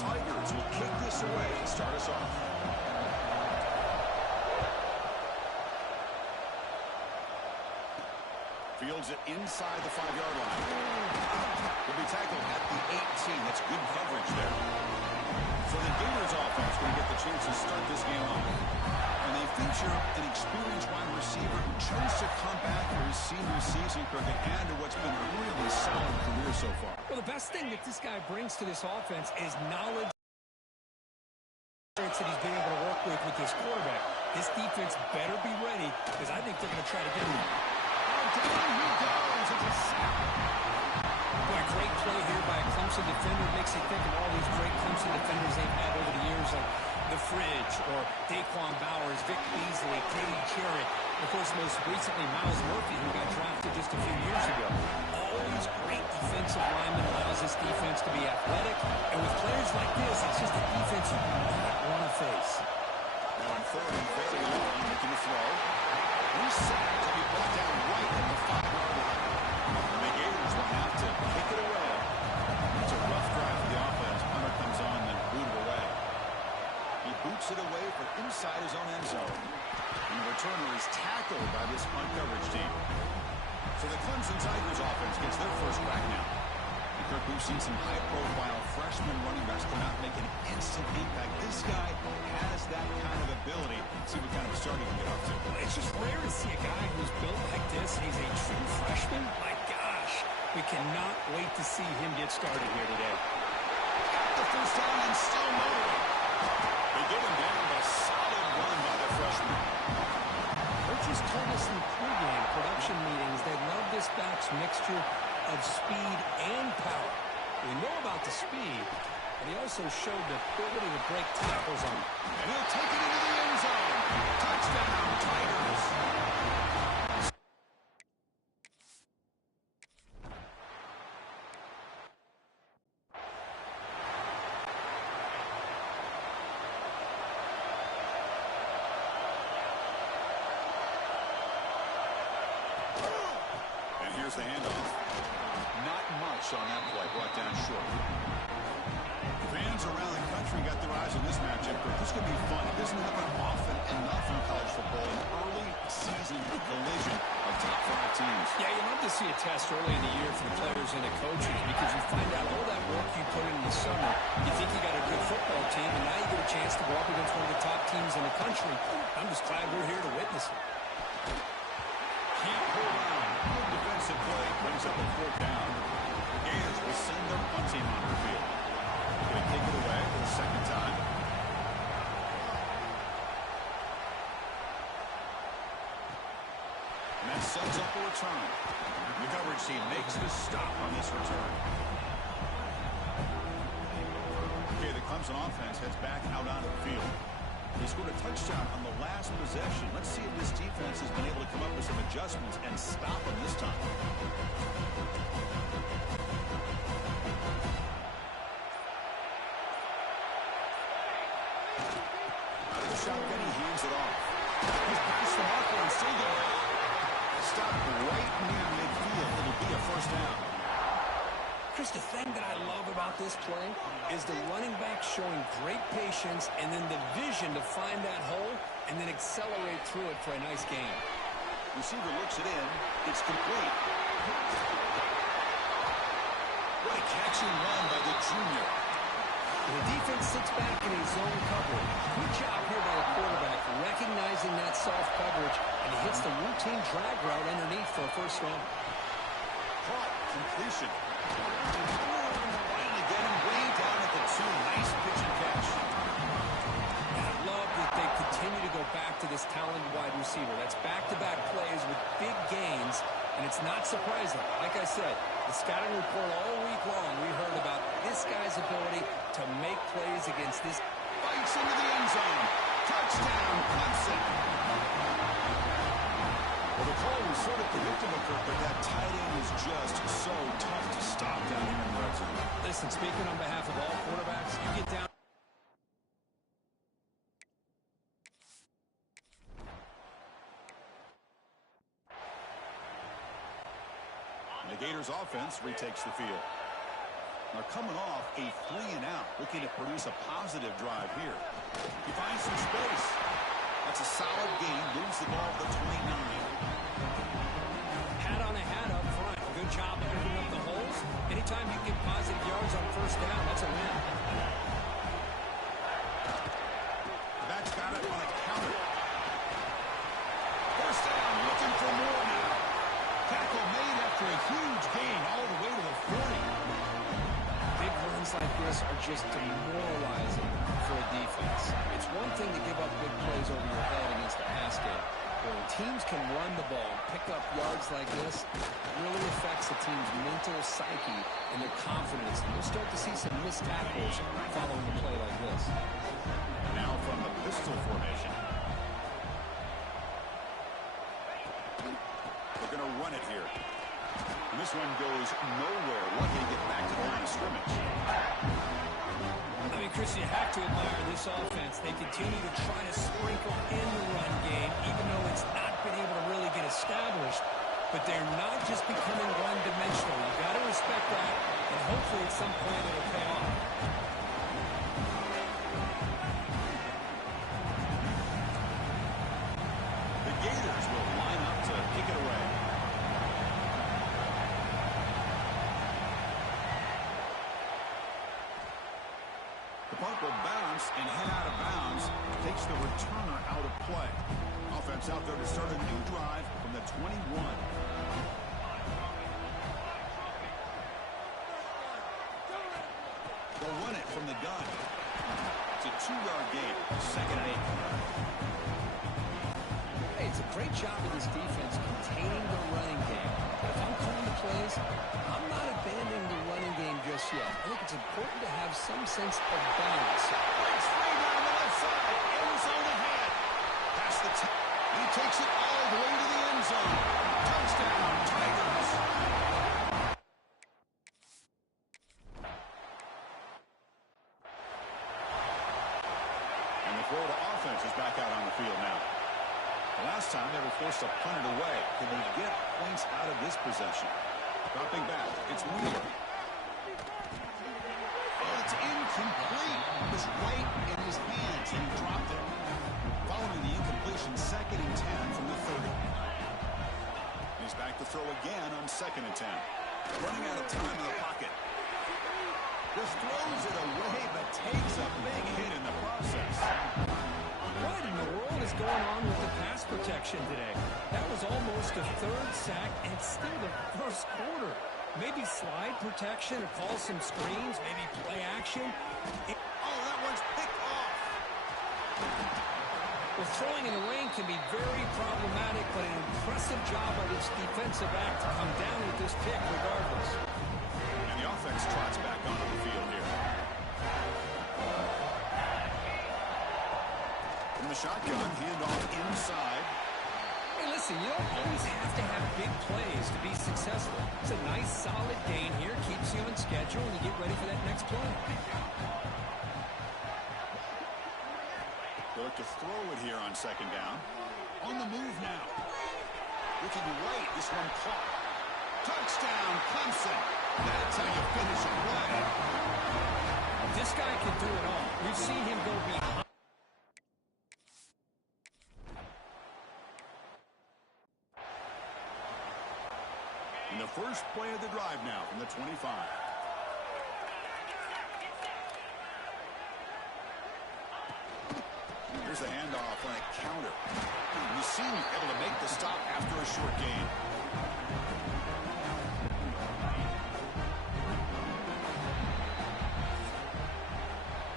Tigers will kick this away to start us off. Fields it inside the 5-yard line. Will be tackled at the 18. That's good coverage there. So the Gators offense going to get the chance to start this game off. And they feature an experienced wide receiver who chose to come back for his senior season, Kirk, and add to what's been a really solid career so far. Well, the best thing that this guy brings to this offense is knowledge that he's been able to work with this quarterback. This defense better be ready, because I think they're going to try to get him. Down he goes. It's a sack. Boy, great play here by a Clemson defender. Makes you think of all these great Clemson defenders they've had over the years, like The Fridge or Daquan Bowers, Vic Beasley, Katie Jarrett, and of course, most recently, Miles Murphy, who got drafted just a few years ago. All these great defensive linemen allows this defense to be athletic, and with players like this, it's just a defense you do not want to face. Now on 3rd and very long, looking to throw. He's sacked to be brought down right at the 5-yard line. And the Gators will have to kick it away. It's a rough drive for the offense. Hunter comes on and booted away. He boots it away from inside his own end zone. And the returner is tackled by this punt coverage team. So the Clemson Tigers offense gets their first crack now. And Kirk, we've seen some high-profile freshman running backs come out and make an instant impact. This guy has that kind of ability. See what kind of start he can get off to. It's just rare to see a guy who's built like this, and he's a true freshman. My gosh, we cannot wait to see him get started here today. Got the first down and still motoring. They get him down, but a solid run by the freshman. Coaches told us in the pregame production meetings they love this back's mixture of speed and power. We know about the speed, but he also showed the ability to break tackles on him. And he'll take it into the end zone. Touchdown, Tigers. And here's the handoff. Not much on that play, brought down short. Fans around the country got their eyes on this matchup, but this could be fun. It doesn't happen often enough in college football, an early season collision of top 5 teams. Yeah, you love to see a test early in the year for the players and the coaches, because you find out all that work you put in the summer. You think you got a good football team, and now you get a chance to go up against one of the top teams in the country. I'm just glad we're here to witness it. Can't hold on. Good defensive play brings up a 4th down. The Gators will send their punt team on the field. Going to kick it away for the 2nd time. And that sets up a return. The coverage team makes the stop on this return. Okay, the Clemson offense heads back out onto the field. They scored a touchdown on the last possession. Let's see if this defense has been able to come up with some adjustments and stop them this time. Out of the shotgun, he hands it off. He's past the marker and still going. Stopped right near midfield. It'll be a 1st down. Chris, the thing that I love about this play is the running back showing great patience and then the vision to find that hole and then accelerate through it for a nice gain. Receiver looks it in. It's complete. What a catch and run by the junior. The defense sits back in his zone coverage. Good job here by the quarterback, recognizing that soft coverage, and he hits the routine drag route underneath for a 1st down. Caught. Completion. Finally get him way down at the 2. Nice pitch and catch. And I love that they continue to go back to this talented wide receiver. That's back-to-back plays with big gains, and it's not surprising. Like I said, the scouting report all week long, we heard about this guy's ability to make plays against this. Bites into the end zone. Touchdown, Clemson. Well, the call was sort of predictable, Kirk, but that tight end is just so tough to stop down here in the red zone. Listen, speaking on behalf of all quarterbacks, you get down. The Gators offense retakes the field. They're coming off a 3-and-out, looking to produce a positive drive here. He finds some space. That's a solid gain. Moves the ball to the 29. Hat on a hat up front. Good job opening up the holes. Anytime you get positive yards on first down, that's a win. Back's got it on a counter. First down, looking for more now. Tackle made after a huge gain all the way to the 40. Big runs like this are just demoralizing for a defense. It's one thing to give up big plays over your head against the pass game. But when teams can run the ball, pick up yards like this, it really affects the team's mental psyche and their confidence. And you'll start to see some missed tackles following a play like this. Now from the pistol formation. They're going to run it here. And this one goes nowhere. Lucky to get back to the line of scrimmage. I mean, Chris, you have to admire this offense. They continue to try to sprinkle in the run game, even though it's not been able to really get established. But they're not just becoming one-dimensional. You've got to respect that, and hopefully at some point it'll pay off. The Gators will line up to kick it away. The punt will bounce and head out of bounds. Takes the returner out of play. Offense out there to start a new drive from the 21. They'll run it from the gun. It's a 2-yard gain. Second and 8. Hey, it's a great job of this defense containing the running game. But if I'm calling the plays, I'm not abandoning the running game just yet. I think it's important to have some sense of balance. Breaks free down the left side. End zone ahead. Past the he takes it all the way to the end zone. Touchdown, Tigers. And the Florida offense is back out on the field now. The last time they were forced to punt it away. Can they get points out of this possession? Dropping back, it's Wheeler. Oh, it's incomplete. It was right in his hands, and he dropped it. Following the incompletion, 2nd and 10 from the 30. He's back to throw again on 2nd and 10. Running out of time in the pocket. Just throws it away, but takes a big hit in the process. What in the world is going on with the pass protection today? That was almost a 3rd sack and still the 1st quarter. Maybe slide protection or call some screens, maybe play action. Oh, that one's picked off. Well, throwing in the rain can be very problematic, but an impressive job by this defensive back to come down with this pick regardless. And the offense trots back onto the field here. From the shotgun, handoff inside. Hey, listen, you don't always have to have big plays to be successful. It's a nice, solid gain here, keeps you on schedule, and you get ready for that next play. They look to throw it here on 2nd down. On the move now. Looking right, this one caught. Touchdown, Clemson. That's how you finish a play. This guy can do it all. We've seen him go behind. In the first play of the drive now from the 25. Here's the handoff on a counter. You see him able to make the stop after a short gain.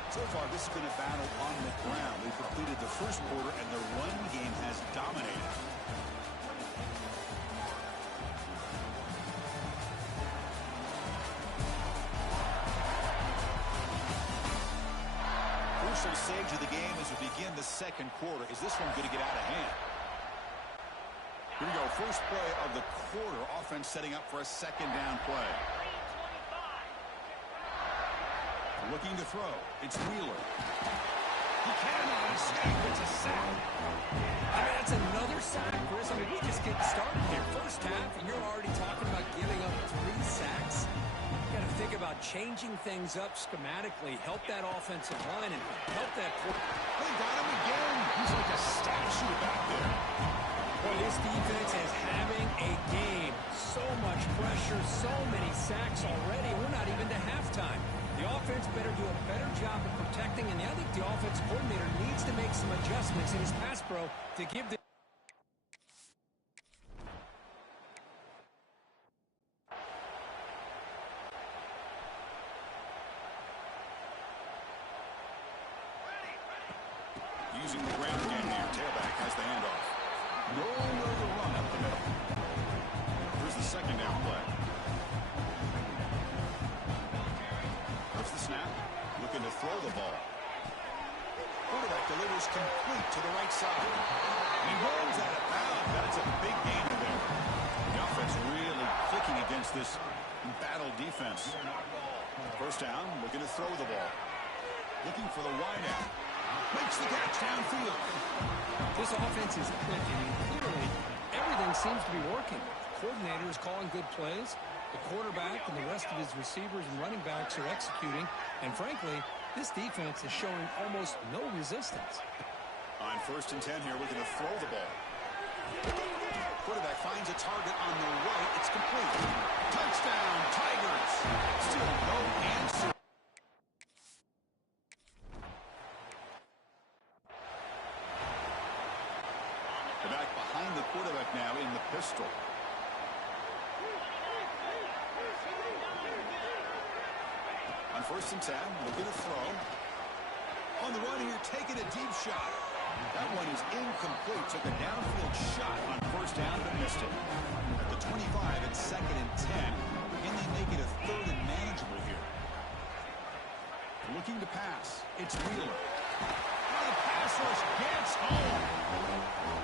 So far, this has been a battle on the ground. They've completed the first quarter, and the run game has dominated. Crucial stage of the game as we begin the 2nd quarter. Is this one going to get out of hand? Here we go. First play of the quarter. Offense setting up for a 2nd down play. Looking to throw. It's Wheeler. He cannot escape. It's a sack. I mean, that's another sack, Chris. I mean, we just getting started here. First half, and you're already talking about giving up 3 sacks. You got to think about changing things up schematically, help that offensive line, and help that. They got him again. He's like a statue back there. Well, this defense is having a game. So much pressure, so many sacks already. We're not even to halftime. The offense better do a better job of protecting, and I think the offense coordinator needs to make some adjustments in his pass pro to give the... Using the ground game here. Tailback has the handoff. Nowhere to run up the middle. Here's the second down play. There's the snap. Looking to throw the ball. Quarterback delivers complete to the right side. He rolls out of bounds. That's a big gain there. The offense really clicking against this battle defense. First down, looking to throw the ball. Looking for the wide out. Makes the catch downfield. This offense is clicking, and clearly everything seems to be working. The coordinator is calling good plays. The quarterback and the rest of his receivers and running backs are executing. And frankly, this defense is showing almost no resistance. On 1st and 10 here, we're going to throw the ball. Quarterback finds a target on the right. It's complete. Touchdown, Tigers. Still no answer. The back behind the quarterback now in the pistol. On 1st and 10, looking to throw. On the run here, taking a deep shot. That one is incomplete. Took a downfield shot on 1st down, but missed it. At the 25, it's 2nd and 10. Can they make it a 3rd and manageable here? Looking to pass. It's Wheeler. Oh, the pass rush gets home.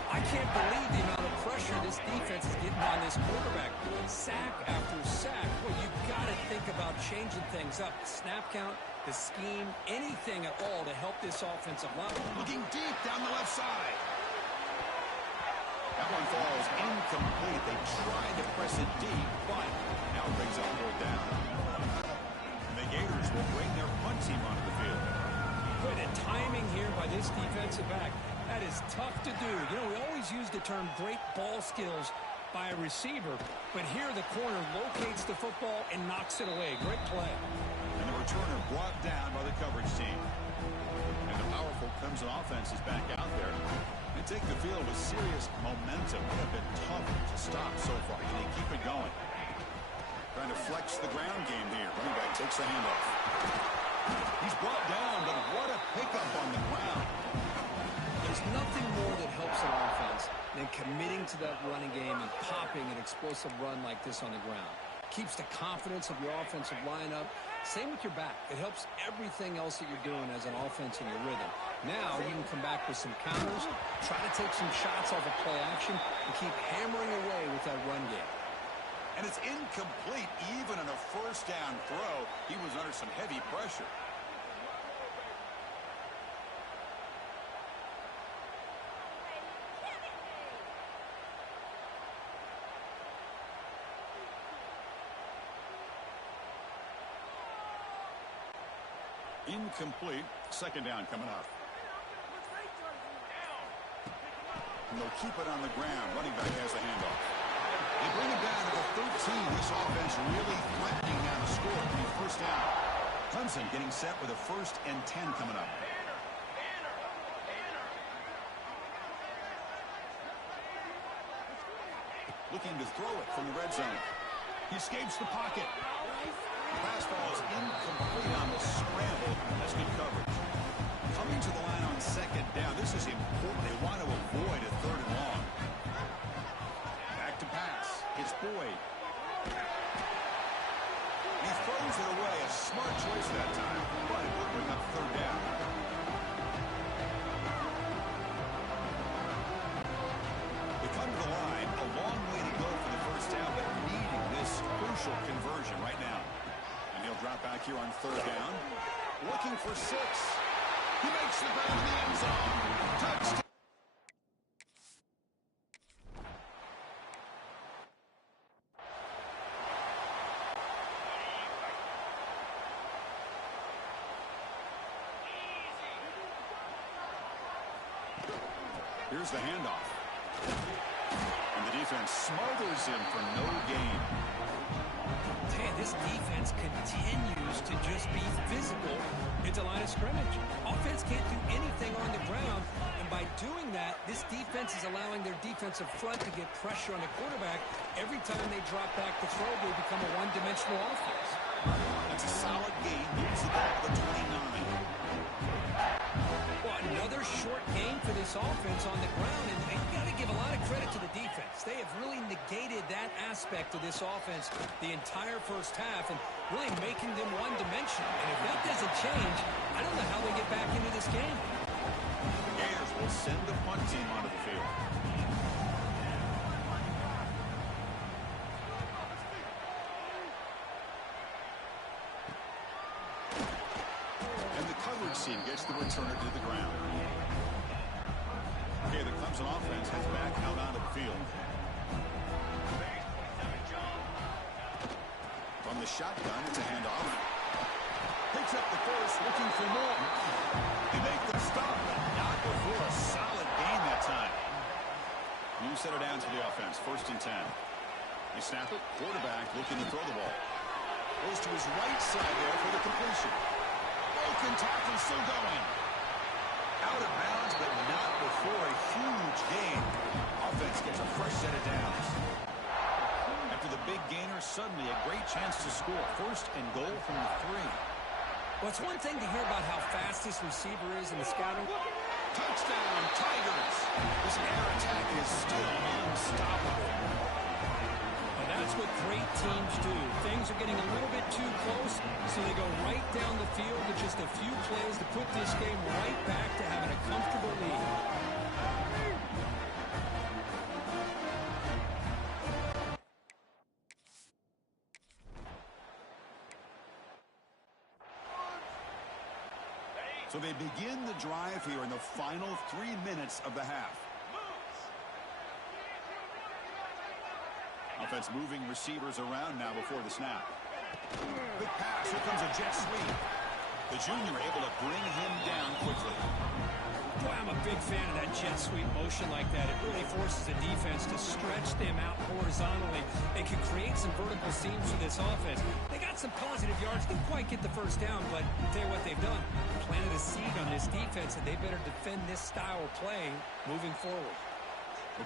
I can't believe the amount of pressure this defense is getting on this quarterback. Sack after sack. Well, you've got to think about changing things up. The snap count, the scheme, anything at all to help this offensive line. Looking deep down the left side. That one falls incomplete. They tried to press it deep, but now it brings up 4th down. And the Gators will bring their punt team onto the field. Good, and timing here by this defensive back. That is tough to do. You know, we always use the term great ball skills by a receiver, but here the corner locates the football and knocks it away. Great play. And the returner brought down by the coverage team. And the powerful Clemson offense is back out there. They take the field with serious momentum. It would have been tough to stop so far. And they keep it going. Trying to flex the ground game here. Running back takes the handoff. He's brought down, but what a pickup on the ground. There's nothing more that helps an offense than committing to that running game and popping an explosive run like this on the ground. Keeps the confidence of your offensive lineup. Same with your back. It helps everything else that you're doing as an offense in your rhythm. Now you can come back with some counters, try to take some shots off of play action, and keep hammering away with that run game. And it's incomplete even on a 1st down throw. He was under some heavy pressure. Incomplete. 2nd down coming up. And they'll keep it on the ground. Running back has the handoff. They bring it down to the 13. This offense really threatening now to score on the 1st down. Clemson getting set with a 1st and 10 coming up. Looking to throw it from the red zone. He escapes the pocket. The pass ball is incomplete on the scramble. That's good coverage. Coming to the line on 2nd down. This is important. They want to avoid a 3rd and long. Back to pass. It's Boyd. He throws it away. A smart choice that time, but it will bring up 3rd down. They come to the line. A long way to go for the 1st down, but needing this crucial conversion right now. And he'll drop back here on 3rd down. Looking for 6. He makes the grab in the end zone. Touchdown. Here's the handoff. And the defense smothers him for no gain. Man, this defense continues to just be physical into line of scrimmage. Offense can't do anything on the ground, and by doing that, this defense is allowing their defensive front to get pressure on the quarterback. Every time they drop back to throw, they become a one-dimensional offense. That's a solid gain. Moves the ball to the 29. Well, another short game for this offense on the ground, and you got to give a lot of credit to the defense. They have really negated that aspect of this offense the entire first half and really making them one-dimensional. And if that doesn't change, I don't know how they get back into this game. The Gators will send the punt team onto the field. And the coverage team gets the returner to the ground. Okay, the Clemson offense heads back out onto the field. From the shotgun, it's a handoff. Picks up the first, looking for more. They make the stop, but not before a solid gain that time. New set of downs for the offense, 1st and 10. They snap it, quarterback looking to throw the ball. Goes to his right side there for the completion. Broken tackle still going. Out of bounds, but not before a huge gain. Offense gets a fresh set of downs. After the big gainer, suddenly a great chance to score. 1st and goal from the 3. Well, it's one thing to hear about how fast this receiver is in the scouting. Touchdown, Tigers! This air attack is still unstoppable. And that's what great teams do. Things are getting a little bit too close, so they go right down the field with just a few plays to put this game right back to having a comfortable lead. So they begin the drive here in the final 3 minutes of the half. Offense moving receivers around now before the snap. Quick pass. Here comes a jet sweep. The junior able to bring him down quickly. Boy, I'm a big fan of that jet sweep motion like that. It really forces the defense to stretch them out horizontally and can create some vertical seams for this offense. They got some positive yards. Didn't quite get the first down, but I'll tell you what they've done. Planted a seed on this defense, and they better defend this style of play moving forward.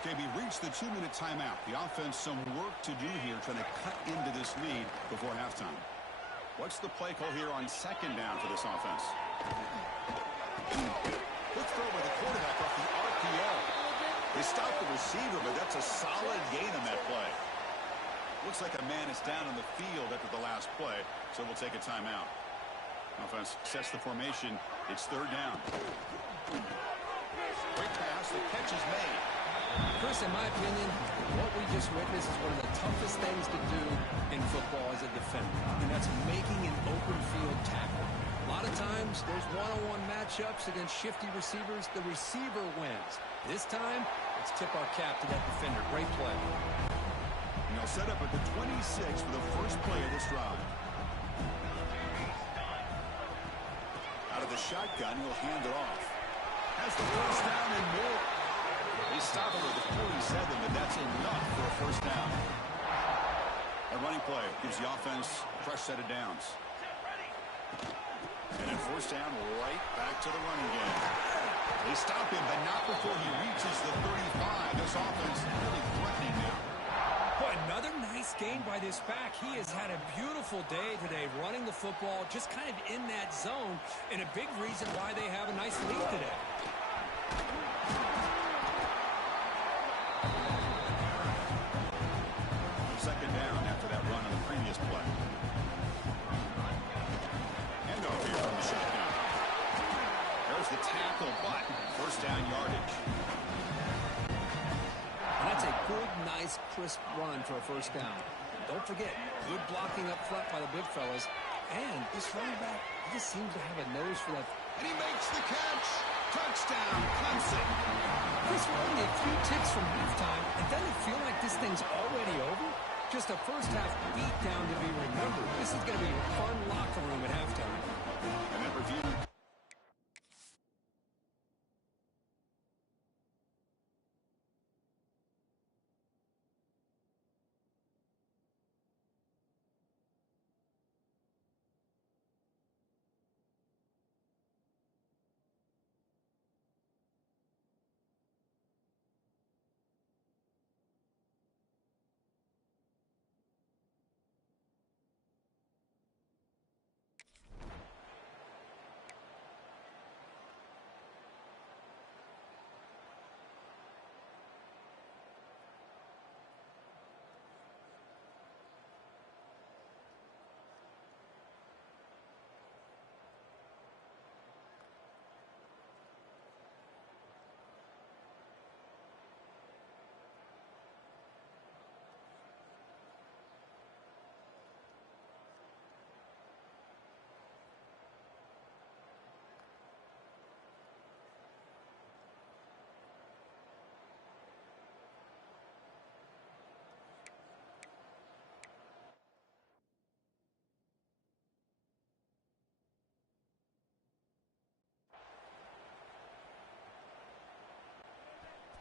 Okay, we reached the 2-minute timeout. The offense some work to do here trying to cut into this lead before halftime. What's the play call here on 2nd down for this offense? Quick throw by the quarterback off the RPO. They stopped the receiver, but that's a solid gain on that play. Looks like a man is down on the field after the last play, so we'll take a timeout. Offense sets the formation. It's 3rd down. Quick pass, the catch is made. Chris, in my opinion, what we just witnessed is one of the toughest things to do in football as a defender, and that's making an open field tackle. A lot of times, there's one-on-one matchups against shifty receivers. The receiver wins. This time, let's tip our cap to that defender. Great play. And they'll set up at the 26 for the first play of this drive. Out of the shotgun, he'll hand it off. Has the first down and more. They stop it at the 47, and that's enough for a first down. A running play gives the offense a fresh set of downs. And then 1st down, right back to the running game. They stop him, but not before he reaches the 35. This offense really threatening now. Boy, another nice gain by this back. He has had a beautiful day today running the football, just kind of in that zone, and a big reason why they have a nice lead today. 2nd down after that run on the previous play. Handoff here from the shotgun. There's the tackle, but 1st down yardage. And that's a good, nice, crisp run for a 1st down. Don't forget, good blocking up front by the big fellas. And this running back, he just seems to have a nose for that And he makes the catch. Touchdown, Clemson. Chris, we're only a few ticks from halftime, and doesn't it feel like this thing's already over? Just a first-half beatdown to be remembered. This is going to be a fun locker room at halftime. And that review.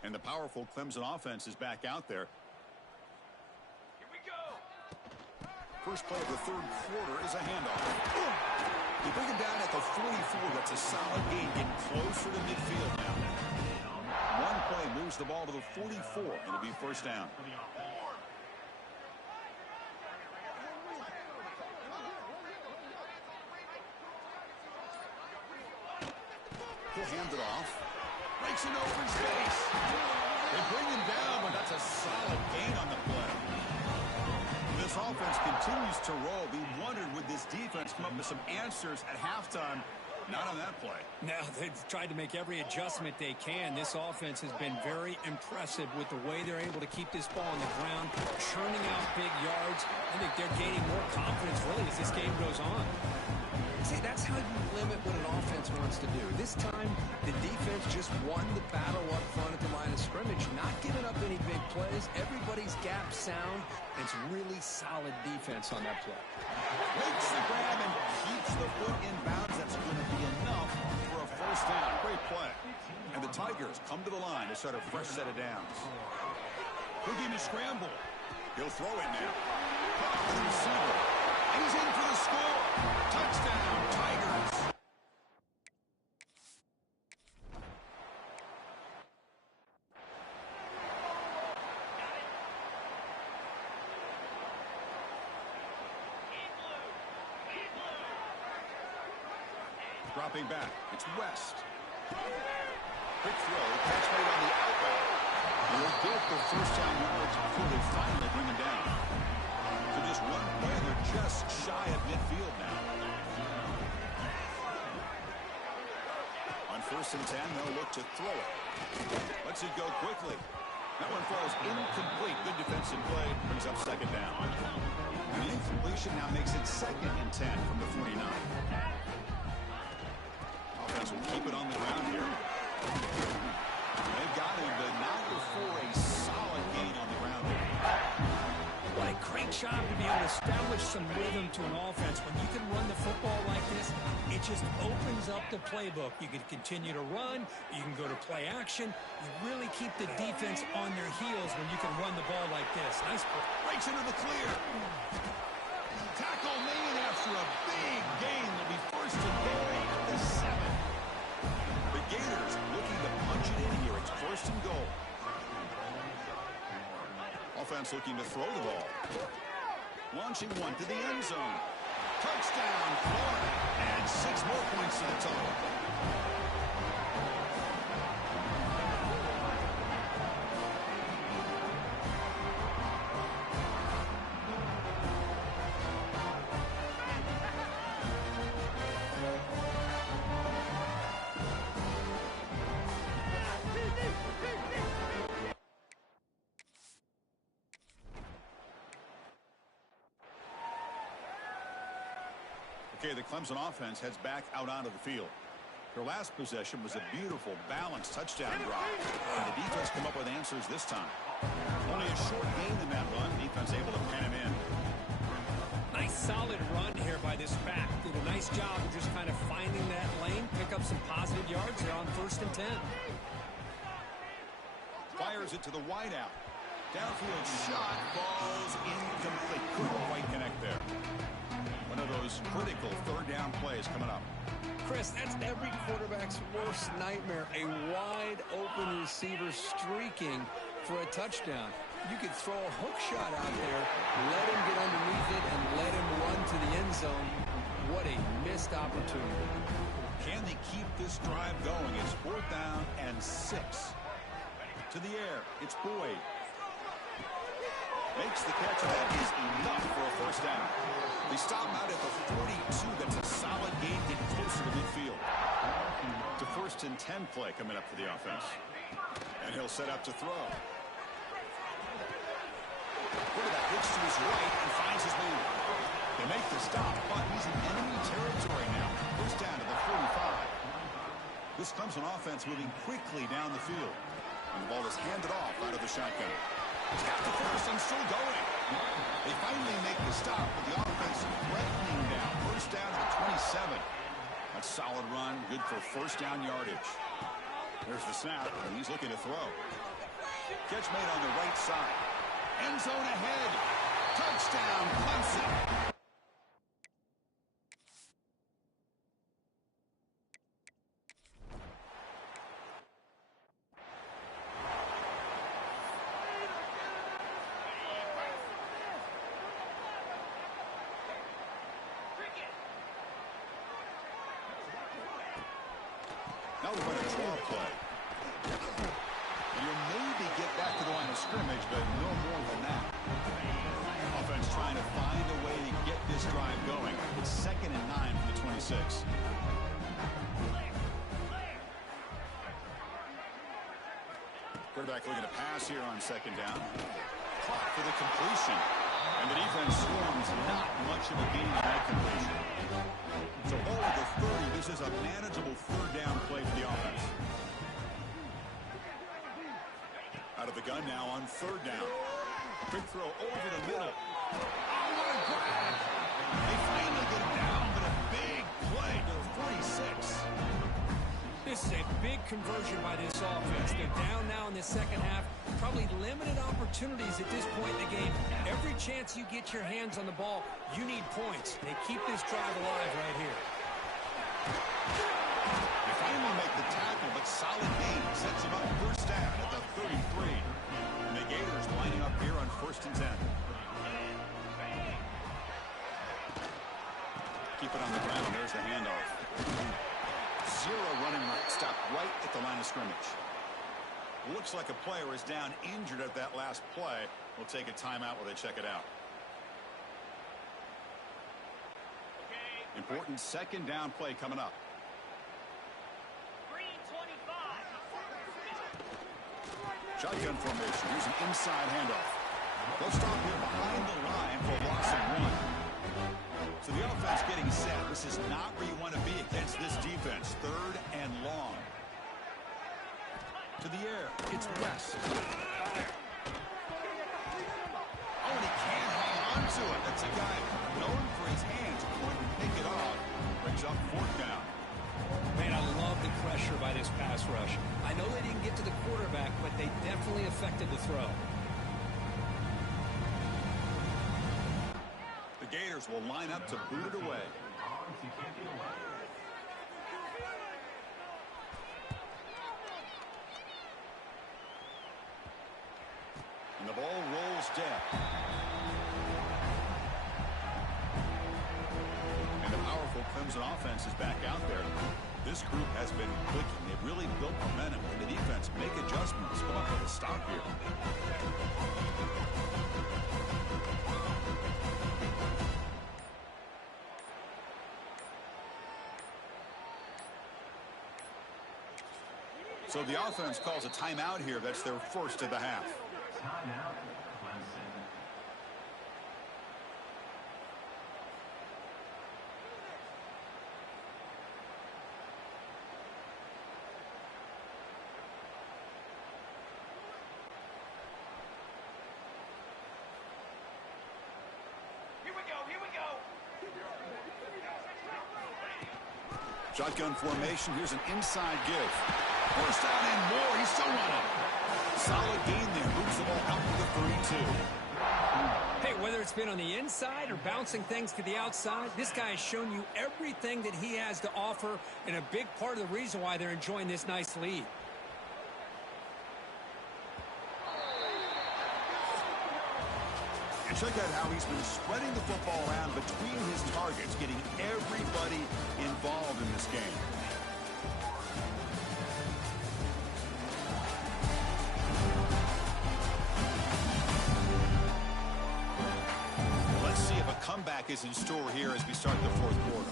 And the powerful Clemson offense is back out there. Here we go. First play of the third quarter is a handoff. You bring him down at the 44. That's a solid gain, getting closer to midfield now. One play moves the ball to the 44, and it'll be first down. He'll hand it off. Breaks in open space. They bring him down, but that's a solid gain on the play. This offense continues to roll. We wondered, would this defense come up with some answers at halftime? Not on that play. Now, they've tried to make every adjustment they can. This offense has been very impressive with the way they're able to keep this ball on the ground, churning out big yards. I think they're gaining more confidence, really, as this game goes on. See, that's how you limit what an offense wants to do. This time, the defense just won the battle up front at the line of scrimmage, not giving up any big plays. Everybody's gap sound. It's really solid defense on that play. Makes the grab and keeps the foot in bounds. That's going to be enough for a first down. Great play. And the Tigers come to the line to start a fresh set of downs. Looking to scramble. He'll throw it now. Caught for the receiver. And he's in for the score. Touchdown, Tigers. Dropping back, it's West. Quick throw, catch made on the outback. He'll get the first down yards before they finally bring him down. So just one play, they're just shy of midfield now. On 1st and 10, they'll look to throw it. Lets it go quickly. That one falls incomplete. Good defensive play, brings up second down. The incompletion now makes it 2nd and 10 from the 49. Offense will keep it on the ground here. They've got him, but not before a solid gain on the ground there. What a great job to be able to establish some rhythm to an offense. When you can run the football like this, it just opens up the playbook. You can continue to run. You can go to play action. You really keep the defense on their heels when you can run the ball like this. Nice play. Breaks into the clear. Tackle made after a big gain. They'll be first and goal at the 7. The Gators looking to punch it in here. It's first and goal. Offense looking to throw the ball. Launching one to the end zone. Touchdown, Florida. And 6 more points to the total. Okay, the Clemson offense heads back out onto the field. Their last possession was a beautiful, balanced touchdown drive. And the defense come up with answers this time. Only a short gain in that run. Defense able to pen him in. Nice solid run here by this back. Did a nice job of just kind of finding that lane, pick up some positive yards there on 1st and 10. Fires it to the wideout. Downfield shot falls incomplete. Couldn't quite connect there. One of those critical 3rd down plays coming up. Chris, that's every quarterback's worst nightmare. A wide open receiver streaking for a touchdown. You could throw a hook shot out there, let him get underneath it, and let him run to the end zone. What a missed opportunity. Can they keep this drive going? It's 4th down and 6. To the air. It's Boyd. Makes the catch, and that is enough for a 1st down. They stop him out at the 42. That's a solid gain, getting closer to midfield. To 1st and 10 play coming up for the offense. And he'll set up to throw. Quarterback looks to his right and finds his man. They make the stop, but he's in enemy territory now. 1st down to the 45. This Clemson offense moving quickly down the field. And the ball is handed off out of the shotgun. He's got the 1st and still going. They finally make the stop, but the offense threatening down. 1st down to the 27. That's a solid run, good for 1st down yardage. There's the snap, and he's looking to throw. Catch made on the right side. End zone ahead. Touchdown, Clemson. Now we're going to draw play. You'll maybe get back to the line of scrimmage, but no more than that. Offense trying to find a way to get this drive going. It's 2nd and 9 for the 26. Quarterback looking to pass here on 2nd down. Clock for the completion. And the defense swarms not much of a gain on that completion. So over the 30, this is a manageable 3rd down play for the offense. Out of the gun now on 3rd down. Quick throw over the middle. Oh, what a grab! They finally get him down, but a big play to the 46. This is a big conversion by this offense. They're down now in the 2nd half. Probably limited opportunities at this point in the game. Every chance you get your hands on the ball, you need points. They keep this drive alive right here. They finally make the tackle, but solid gain sets him up 1st down at the 33. And the Gators lining up here on 1st and 10. Keep it on the ground. There's the handoff. 0 running room. Stop right at the line of scrimmage. Looks like a player is down injured at that last play. We'll take a timeout while they check it out. Important 2nd down play coming up. Green 25. Shotgun formation. Here's an inside handoff. They'll stop here behind the line for a loss of 1. So the offense getting set. This is not where you want to be against this defense. 3rd and long. To the air. It's West. Oh, and he can't hang on to it. That's a guy known for his hands. Couldn't pick it off. Brings up 4th down. Man, I love the pressure by this pass rush. I know they didn't get to the quarterback, but they definitely affected the throw. The Gators will line up to boot it away. And the ball rolls dead. And the powerful Clemson offense is back out there. This group has been clicking. They've really built momentum. And the defense make adjustments. Come up with a stop here. So the offense calls a timeout here. That's their 1st of the half. Timeout, Clemson. Shotgun formation. Here's an inside give. First down and more. He's still running. Solid gain there. Moves the ball out to the 32. Hey, whether it's been on the inside or bouncing things to the outside, this guy has shown you everything that he has to offer, and a big part of the reason why they're enjoying this nice lead. And check out how he's been spreading the football around between his targets, getting everybody involved in this game. Let's see if a comeback is in store here as we start the fourth quarter.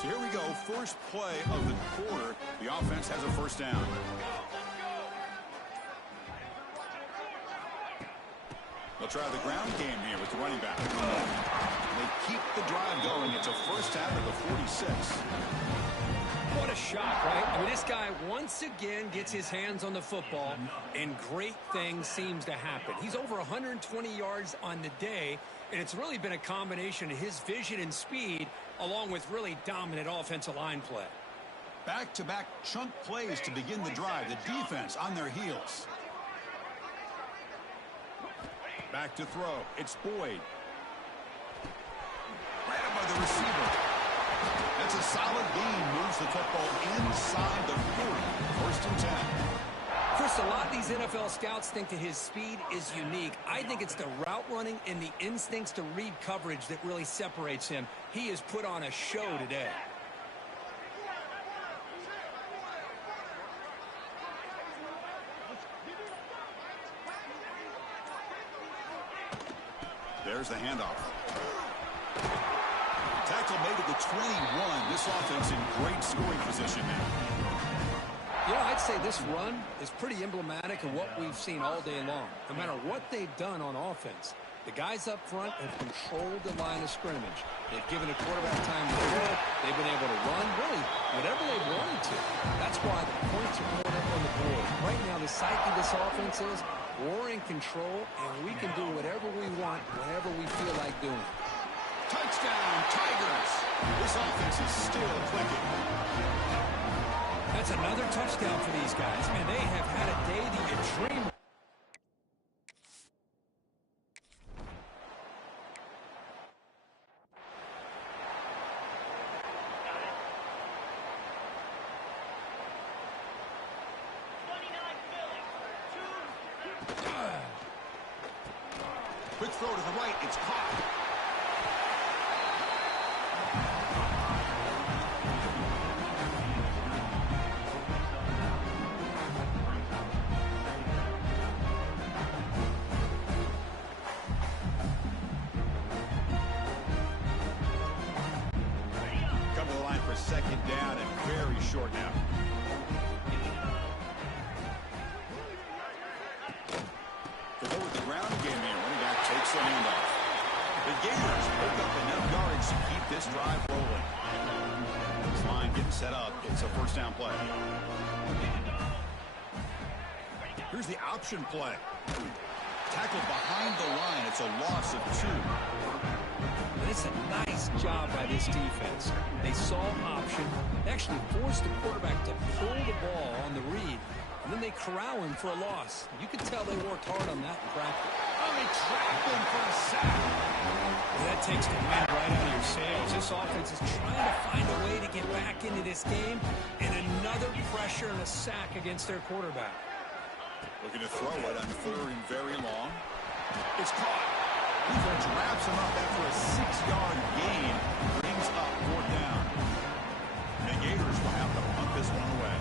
So here we go, first play of the quarter. The offense has a first down. They'll try the ground game here with the running back. They keep the drive going. It's a first down at the 46. What a shot, right? I mean, this guy once again gets his hands on the football, and great things seems to happen. He's over 120 yards on the day, and it's really been a combination of his vision and speed along with really dominant offensive line play. Back-to-back chunk plays to begin the drive. The defense on their heels. Back to throw. It's Boyd. Right up by the receiver. That's a solid gain. Moves the football inside the 40. First and 10. Chris, a lot of these NFL scouts think that his speed is unique. I think it's the route running and the instincts to read coverage that really separates him. He has put on a show today. There's the handoff. Tackle made at the 21. This offense in great scoring position now. You know, I'd say this run is pretty emblematic of what we've seen all day long. No matter what they've done on offense, the guys up front have controlled the line of scrimmage. They've given the quarterback time to throw. They've been able to run, really, whatever they wanted to. That's why the points are going up on the board. Right now, the psyche of this offense is we're in control, and we can do whatever we want, whatever we feel like doing. Touchdown, Tigers! This offense is still clicking. That's another touchdown for these guys. Man, they have had a day that you dream of. Quick throw to the right. It's caught. Come to the line for second down and very short now. To go with the ground game here. Running back takes the handoff. The Gators pick up enough yardage to keep this drive rolling. This line getting set up. It's a first down play. Here's the option play. Tackled behind the line. It's a loss of 2. And it's a nice job by this defense. They saw option. They actually forced the quarterback to pull the ball on the read, and then they corral him for a loss. You could tell they worked hard on that in practice. Oh, they trapped him for a sack. Well, that takes the wind right out of your sails. This offense is trying to find a way to get back into this game, and another pressure and a sack against their quarterback. Looking to throw it on 3rd and very long. It's caught. Defense wraps him up after a 6-yard gain. Brings up 4th down. The Gators will have to punt this one away.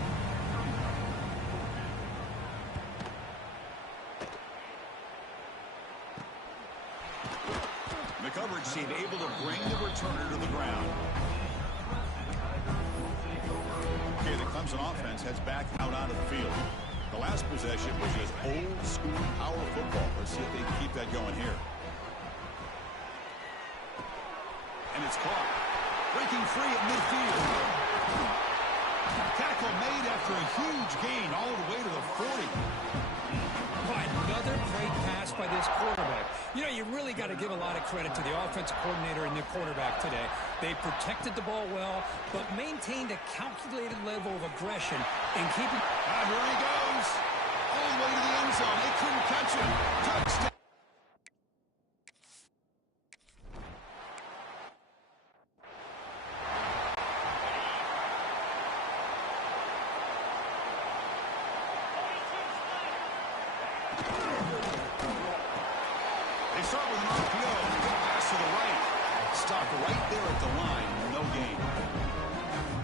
The coverage team able to bring the returner to the ground. Okay, the Clemson offense heads back out onto the field. The last possession was just old-school power football. Let's see if they can keep that going here. And it's caught. Breaking free at midfield. Tackle made after a huge gain all the way to the 40. But another great pass by this quarterback. You know, you really got to give a lot of credit to the offensive coordinator and the quarterback today. They protected the ball well, but maintained a calculated level of aggression and keeping... And here he goes. All the way to the end zone. They couldn't catch him. Touchdown. They start with an RPO. Quick pass to the right. Stop right there at the line. No gain.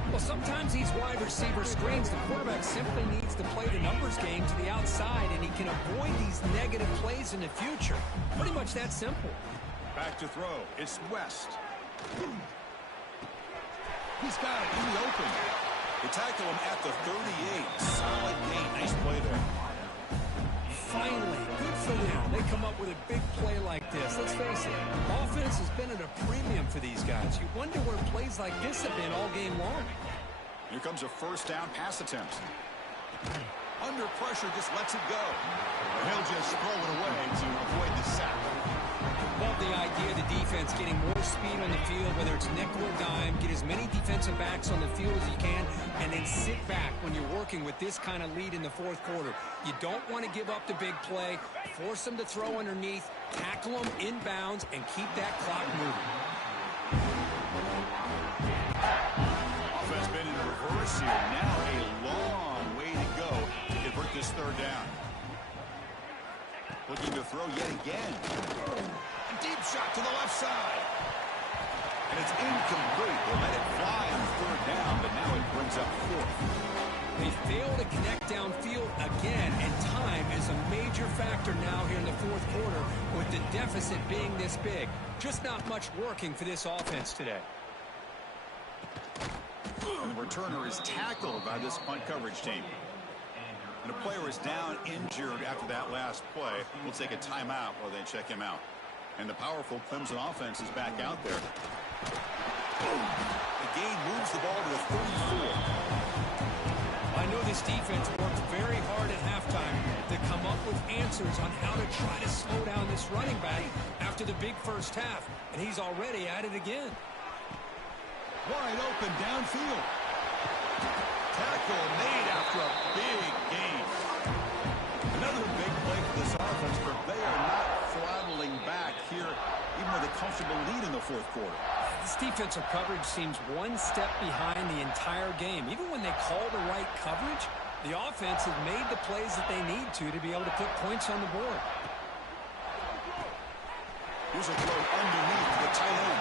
Well, sometimes these wide receiver screens, the quarterback simply needs to play the numbers game to the outside, and he can avoid these negative plays in the future. Pretty much that simple. Back to throw. It's West. He's got it in the open. They tackle him at the 38. Solid gain. Nice play there. Finally, good for them. They come up with a big play like this. Let's face it, offense has been at a premium for these guys. You wonder where plays like this have been all game long. Here comes a first down pass attempt. Under pressure, just lets it go. He'll just throw it away to avoid the sack. Love the idea of the defense getting more speed on the field, whether it's nickel or dime, get as many defensive backs on the field as you can, and then sit back when you're working with this kind of lead in the fourth quarter. You don't want to give up the big play, force them to throw underneath, tackle them inbounds, and keep that clock moving. Offense been in reverse here. Now a long way to go to convert this third down. Looking to throw yet again. A deep shot to the left side. And it's incomplete. They let it fly on third down, but now it brings up fourth. They fail to connect downfield again, and time is a major factor now here in the fourth quarter with the deficit being this big. Just not much working for this offense today. And the returner is tackled by this punt coverage team. And a player is down injured after that last play. We'll take a timeout while they check him out. And the powerful Clemson offense is back out there. The gain moves the ball to the 34. I know this defense worked very hard at halftime to come up with answers on how to try to slow down this running back after the big first half. And he's already at it again. Wide open downfield. Tackle made after a big gain. Another big play for this offense, but they are not throttling back here, even with a comfortable lead in the fourth quarter. This defensive coverage seems one step behind the entire game. Even when they call the right coverage, the offense has made the plays that they need to be able to put points on the board. Here's a throw underneath to the tight end.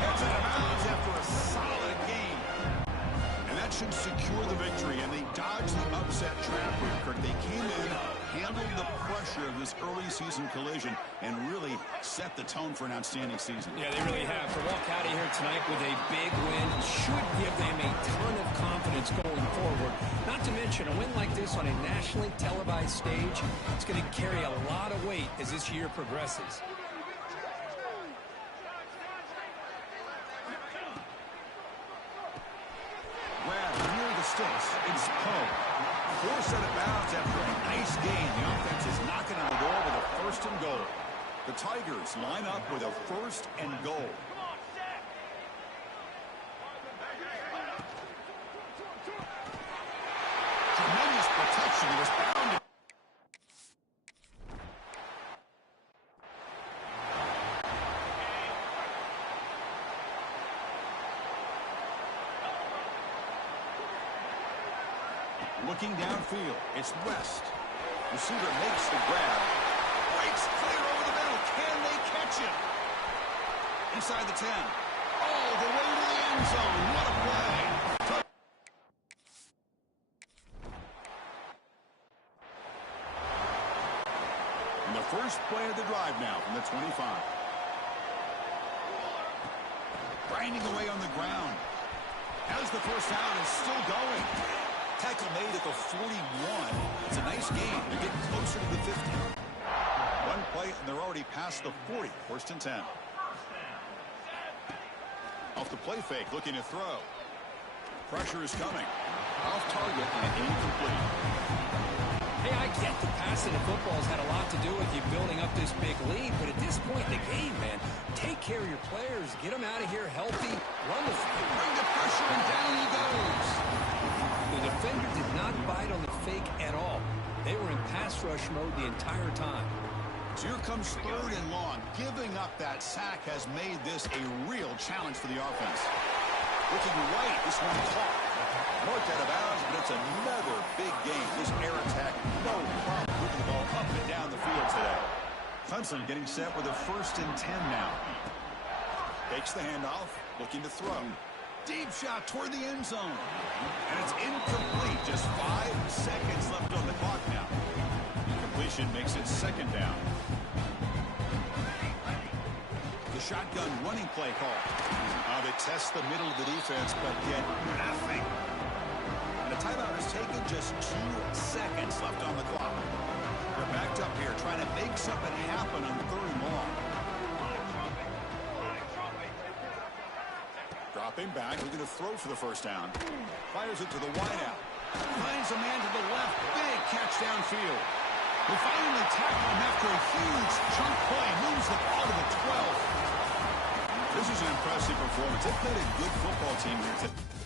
Heads out of bounds after a solid game. And that should secure the victory, and they dodged the upset trap here, Kirk. They came in, handled the pressure of this early season collision, and really set the tone for an outstanding season. Yeah, they really have. To walk out of here tonight with a big win should give them a ton of confidence going forward. Not to mention, a win like this on a nationally televised stage, it's going to carry a lot of weight as this year progresses. It's Poe. Forced out of bounds after a nice gain. The offense is knocking on the door with a first and goal. The Tigers line up with a first and goal. Tremendous protection. It was bound. Looking downfield, it's West. Receiver makes the grab. Breaks clear over the middle. Can they catch him? Inside the 10. All the way to the end zone. What a play. And the first play of the drive now from the 25. Grinding away on the ground. Has the first down and still going. Tackle made at the 41. It's a nice gain. They're getting closer to the 50. One play, and they're already past the 40. First and 10. Off the play fake, looking to throw. Pressure is coming. Off target and incomplete. Hey, I get the passing of football's had a lot to do with you building up this big lead, but at this point in the game, man, take care of your players. Get them out of here healthy. Run the Bring the pressure, and down he goes. The defender did not bite on the fake at all. They were in pass rush mode the entire time. So here comes 3rd and long. Giving up that sack has made this a real challenge for the offense. Looking right, this one caught. Marked out of bounds, but it's another big game. This air attack, no problem moving the ball up and down the field today. Clemson getting set with a 1st and 10 now. Takes the handoff, looking to throw. Deep shot toward the end zone. And it's incomplete. Just 5 seconds left on the clock now. Incompletion makes it 2nd down. The shotgun running play call. They test the middle of the defense, but get nothing. And a timeout is taken. Just 2 seconds left on the clock. They're backed up here, trying to make something happen on 3rd and long. Dropping back, looking to throw for the 1st down. Fires it to the wideout. Finds a man to the left. Big catch downfield. They finally tackle him after a huge chunk play. Moves the ball to the 12. This is an impressive performance. They played a good football team here today.